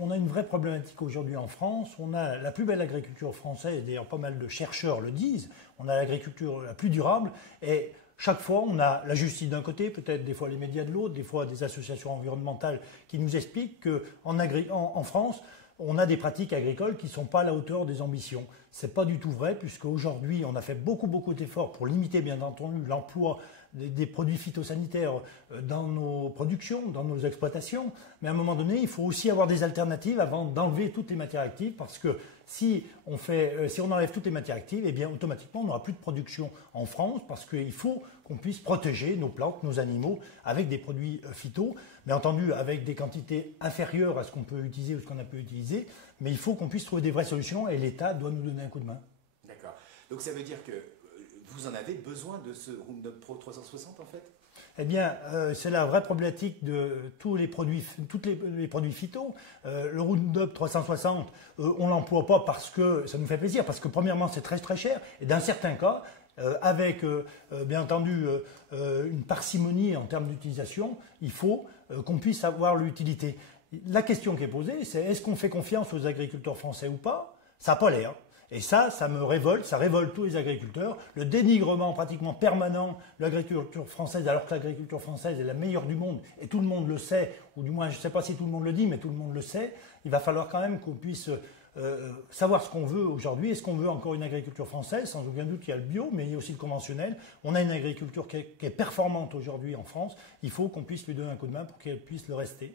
on a une vraie problématique aujourd'hui en France. On a la plus belle agriculture française, et d'ailleurs pas mal de chercheurs le disent. On a l'agriculture la plus durable et chaque fois, on a la justice d'un côté, peut-être des fois les médias de l'autre, des fois des associations environnementales qui nous expliquent qu'en France, on a des pratiques agricoles qui ne sont pas à la hauteur des ambitions. Ce n'est pas du tout vrai, puisque aujourd'hui, on a fait beaucoup d'efforts pour limiter, bien entendu, l'emploi des produits phytosanitaires dans nos productions, dans nos exploitations. Mais à un moment donné, il faut aussi avoir des alternatives avant d'enlever toutes les matières actives, parce que si on enlève toutes les matières actives, eh bien, automatiquement, on n'aura plus de production en France, parce qu'il faut qu'on puisse protéger nos plantes, nos animaux, avec des produits phyto, bien entendu, avec des quantités inférieures à ce qu'on peut utiliser ou ce qu'on a pu utiliser, mais il faut qu'on puisse trouver des vraies solutions et l'État doit nous donner un coup de main. D'accord. Donc ça veut dire que vous en avez besoin de ce Roundup Pro 360 en fait? Eh bien, c'est la vraie problématique de tous les produits phyto. Le Roundup 360, on ne l'emploie pas parce que ça nous fait plaisir, parce que premièrement, c'est très cher, et dans certains cas, avec bien entendu une parcimonie en termes d'utilisation, il faut qu'on puisse avoir l'utilité. La question qui est posée, c'est est-ce qu'on fait confiance aux agriculteurs français ou pas? Ça n'a pas l'air. Et ça me révolte, ça révolte tous les agriculteurs. Le dénigrement pratiquement permanent de l'agriculture française, alors que l'agriculture française est la meilleure du monde, et tout le monde le sait, ou du moins je ne sais pas si tout le monde le dit, mais tout le monde le sait. Il va falloir quand même qu'on puisse savoir ce qu'on veut aujourd'hui. Est-ce qu'on veut encore une agriculture française? Sans aucun doute, il y a le bio, mais il y a aussi le conventionnel. On a une agriculture qui est performante aujourd'hui en France. Il faut qu'on puisse lui donner un coup de main pour qu'elle puisse le rester.